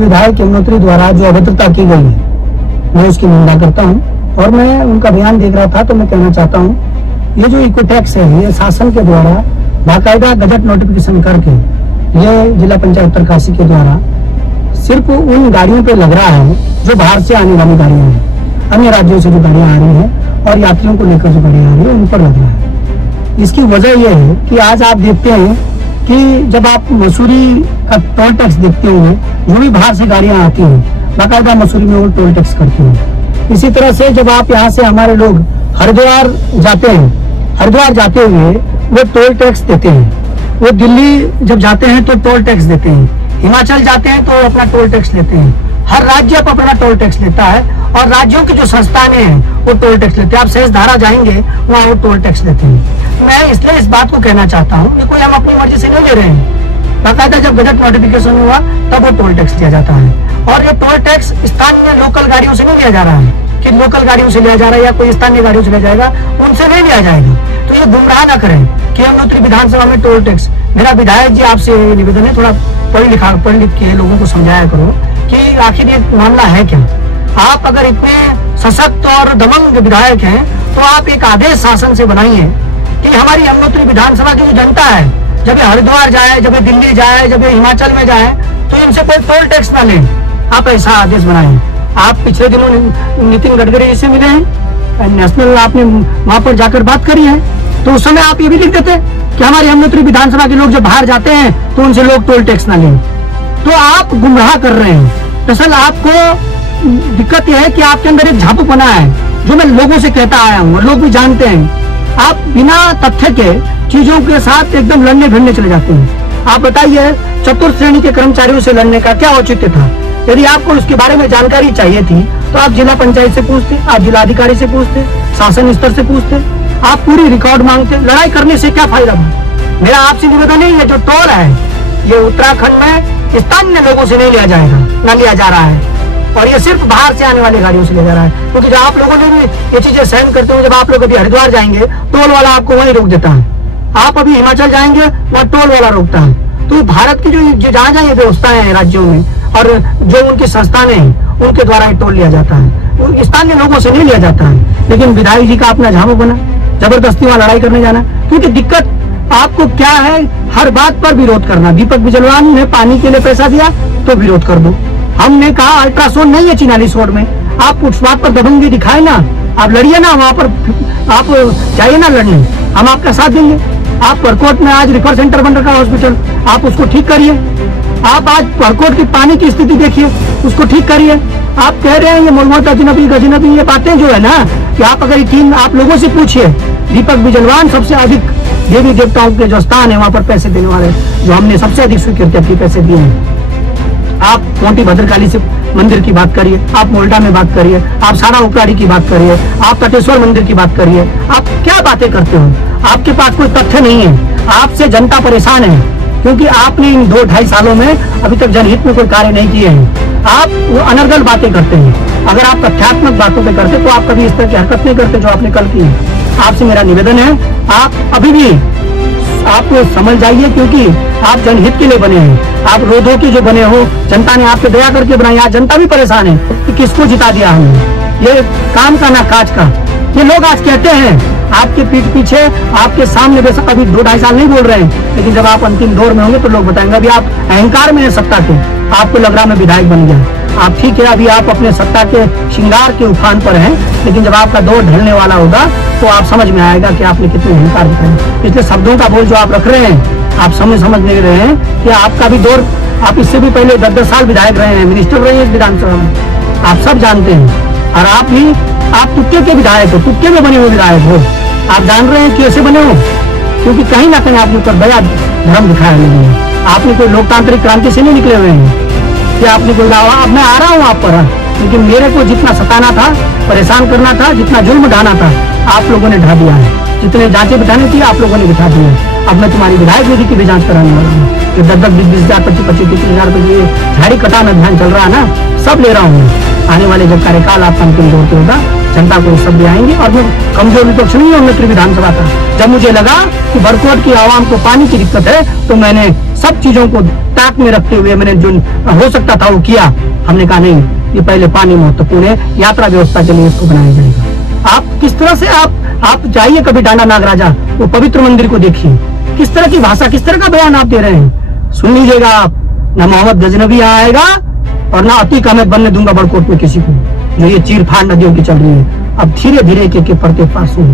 विधायक यमुनोत्री द्वारा जो अभद्रता की गई है मैं उसकी निंदा करता हूं और मैं उनका बयान देख रहा था तो मैं कहना चाहता हूं ये जो इको टैक्स है ये शासन के द्वारा बाकायदा गजट नोटिफिकेशन करके ये जिला पंचायत उत्तरकाशी के द्वारा सिर्फ उन गाड़ियों पे लग रहा है जो बाहर से आने वाली गाड़ियां हैं, अन्य राज्यों से जो गाड़ियां आ रही हैं और यात्रियों को लेकर जो गाड़ियां आ रही है उन पर लग रहा है। इसकी वजह यह है कि आज आप देखते हैं कि जब आप मसूरी का टोल टैक्स देखते होंगे, जो भी बाहर से गाड़ियां आती हैं बाकायदा मसूरी में वो टोल टैक्स करती हैं। इसी तरह से जब आप यहाँ से हमारे लोग हरिद्वार जाते हैं, हरिद्वार जाते हुए वो टोल टैक्स देते हैं, वो दिल्ली जब जाते हैं तो टोल टैक्स देते हैं, हिमाचल जाते हैं तो अपना टोल टैक्स लेते हैं। हर राज्य अपना टोल टैक्स लेता है और राज्यों की जो संस्थानें हैं वो टोल टैक्स लेते हैं। आप शेष धारा जाएंगे वहाँ वो टोल टैक्स लेते हैं। मैं इसलिए इस बात को कहना चाहता हूँ कि कोई हम अपनी मर्जी से नहीं ले रहे हैं। बाकायदा जब गजट नोटिफिकेशन हुआ तब वो टोल टैक्स लिया जाता है और ये टोल टैक्स स्थानीय लोकल गाड़ियों से नहीं लिया जा रहा है कि लोकल गाड़ियों से लिया जा रहा है या कोई स्थानीय गाड़ियों से लिया जाएगा, उनसे नहीं लिया जाएगा। तो ये गुमराह ना करें कि यमुनोत्री विधानसभा में टोल टैक्स। मेरा विधायक जी आपसे निवेदन है, थोड़ा पढ़ लिख के लोगों को समझाया करो कि आखिर ये मामला है क्या। आप अगर इतने सशक्त और दमंग विधायक हैं तो आप एक आदेश शासन से बनाइए कि हमारी यमुनोत्री विधानसभा की जो जनता है जब ये हरिद्वार जाए, जब ये दिल्ली जाए, जब ये हिमाचल में जाए तो इनसे कोई टोल टैक्स ना ले। आप ऐसा आदेश बनाए। आप पिछले दिनों नितिन गडकरी जी से मिले हैं, नेशनल आपने वहां पर जाकर बात करी है, तो उस समय आप ये भी लिख देते कि हमारी यमुनोत्री विधानसभा के लोग जब बाहर जाते हैं तो उनसे लोग टोल टैक्स ना लें। तो आप गुमराह कर रहे हैं। दरअसल आपको दिक्कत यह है कि आपके अंदर एक झापूपना है जो मैं लोगों से कहता आया हूँ और लोग भी जानते हैं। आप बिना तथ्य के चीजों के साथ एकदम लड़ने भिड़ने चले जाते हैं। आप बताइए चतुर्थ श्रेणी के कर्मचारियों से लड़ने का क्या औचित्य था? यदि आपको उसके बारे में जानकारी चाहिए थी तो आप जिला पंचायत से पूछते, आप जिला अधिकारी से पूछते, शासन स्तर से पूछते, आप पूरी रिकॉर्ड मांगते। लड़ाई करने से क्या फायदा? मेरा आपसे निवेदन है, ये जो टोल है ये उत्तराखंड में स्थानीय लोगों से नहीं लिया जाएगा, ना लिया जा रहा है और ये सिर्फ बाहर से आने वाली गाड़ियों से लिया जा रहा है। क्योंकि जब आप लोगों ने भी ये चीजें सहन करते हो, जब आप लोग अभी हरिद्वार जाएंगे टोल वाला आपको वहीं रोक देता है, आप अभी हिमाचल जाएंगे वहाँ टोल वाला रोकता है। तो भारत की जो जहाँ जहाँ ये व्यवस्थाएं हैं राज्यों में और जो उनकी संस्थानें हैं उनके द्वारा ये टोल लिया जाता है, स्थानीय लोगों से नहीं लिया जाता है। लेकिन विधायक जी का अपना झामू बना, जबरदस्ती वहां लड़ाई करने जाना। क्योंकि दिक्कत आपको क्या है, हर बात पर विरोध करना। दीपक बिजलवान ने पानी के लिए पैसा दिया तो विरोध कर दो। हमने कहा अल्ट्रासाउंड नहीं है चिनालीस रोड में, आप उस बात पर दबंगी दिखाए ना, आप लड़िए ना, वहां पर आप जाइए ना लड़ने, हम आपका साथ देंगे। आप परकोट में आज रिफर सेंटर बन रखा है हॉस्पिटल, आप उसको ठीक करिए। आप आज परकोट की पानी की स्थिति देखिए, उसको ठीक करिए। आप कह रहे हैं ये मोहम्मद गजनबी ये बातें जो है ना कि आप अगर तीन आप लोगों से पूछिए, दीपक बिजलवान सबसे अधिक देवी देवताओं के जो स्थान है वहां पर पैसे देने वाले, जो हमने सबसे अधिक स्वीकृति की पैसे दिए हैं। आप मोटी भद्रकाली से मंदिर की बात करिए, आप मोल्डा में बात करिए, आप सारा उकाड़ी की बात करिए, आप तटेश्वर मंदिर की बात करिए। आप क्या बातें करते हो? आपके पास कोई तथ्य नहीं है। आपसे जनता परेशान है क्योंकि आपने इन 2-2.5 सालों में अभी तक जनहित में कोई कार्य नहीं किए हैं। आप वो अनर्गल बातें करते हैं। अगर आप तथ्यात्मक बातों पे करते तो आप कभी इस तरह की हरकत नहीं करते जो आपने कल की है। आपसे मेरा निवेदन है, आप अभी भी आप समझ जाइए क्योंकि आप जनहित के लिए बने हैं। आप रोधों के जो बने हो, जनता ने आपके दया करके बनाए। आज जनता भी परेशान है कि किसको जिता दिया हमने, ये काम का ना काज का। ये लोग आज कहते हैं आपके पीठ पीछे, आपके सामने बेशक अभी 2-2.5 साल नहीं बोल रहे हैं, लेकिन जब आप अंतिम दौर में होंगे तो लोग बताएंगे अभी आप अहंकार में है सत्ता के, आपको लग रहा मैं विधायक बन गया। आप ठीक है, अभी आप अपने सत्ता के श्रृंगार के उफान पर हैं, लेकिन जब आपका दौर ढलने वाला होगा तो आप समझ में आएगा कि आपने कितने अहंकार दिखाए। इसलिए शब्दों का बोल जो आप रख रहे हैं, आप समझ नहीं रहे हैं कि आपका भी दौर, आप इससे भी पहले 10-10 साल विधायक रहे हैं, मिनिस्टर रहे हैं इस विधानसभा में, आप सब जानते हैं। और आप भी आप तुक्के के विधायक हो, तुक्के में बने हुए विधायक हो। आप जान रहे हैं कैसे बने हो, क्योंकि कहीं ना कहीं आपने ऊपर बड़ा धर्म दिखाया नहीं है। आपने कोई लोकतांत्रिक क्रांति से नहीं निकले हुए हैं कि आपने कोई लावा। अब मैं आ रहा हूँ आप पर, लेकिन मेरे को जितना सताना था, परेशान करना था, जितना जुल्म ढाना था, आप लोगों ने ढा दिया है। जितने जांचें बिठानी थी आप लोगों ने बिठा दी है। अब मैं तुम्हारी विधायक निधि की भी जांच कराने वाला हूँ। 10-20 हजार, 25-30 हजार रुपये झाड़ी कटाना अभियान चल रहा है ना, सब ले रहा हूँ। आने वाले जब कार्यकाल आपका अंतिम दौर पे होगा, जनता को सब भी आएंगे। और मैं कमजोर विपक्ष नहीं हूँ यमुनोत्री विधानसभा का। जब मुझे लगा कि बरकोट की आवाम को पानी की दिक्कत है तो मैंने सब चीजों को ताक में रखते हुए मैंने जो हो सकता था वो किया। हमने कहा नहीं, ये पहले पानी महत्वपूर्ण है, यात्रा व्यवस्था के लिए इसको बनाया जाएगा। आप किस तरह से आप जाइए कभी डांडा नागराजा, वो पवित्र मंदिर को देखिए, किस तरह की भाषा, किस तरह का बयान आप दे रहे हैं। सुन लीजिएगा आप, ना मोहम्मद गजनबी यहाँ आएगा और ना अतीक अहमद बनने दूंगा बड़कोट में किसी को, जो ये चीर फाड़ नदियों की चल रही है। अब धीरे धीरे के पड़ते पास हूँ,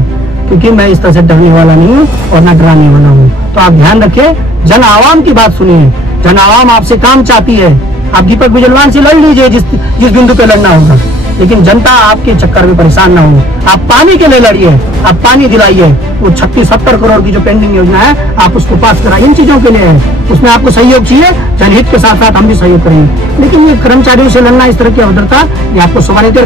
क्योंकि मैं इस तरह से डरने वाला नहीं हूँ और ना डराने वाला हूँ। तो आप ध्यान रखिए, जन आवाम की बात सुनिए, जन आवाम आपसे काम चाहती है। आप दीपक बिजलवान से लड़ लीजिए जिस बिंदु पे लड़ना होगा, लेकिन जनता आपके चक्कर में परेशान ना हो। आप पानी के लिए लड़िए, आप पानी दिलाइए। वो 36-70 करोड़ की जो पेंडिंग योजना है आप उसको पास कराइए, इन चीजों के लिए है। उसमें आपको सहयोग चाहिए, जनहित के साथ साथ हम भी सहयोग करेंगे। लेकिन ये कर्मचारियों से लड़ना, इस तरह की अभद्रता, ये आपको शोभा नहीं देगा।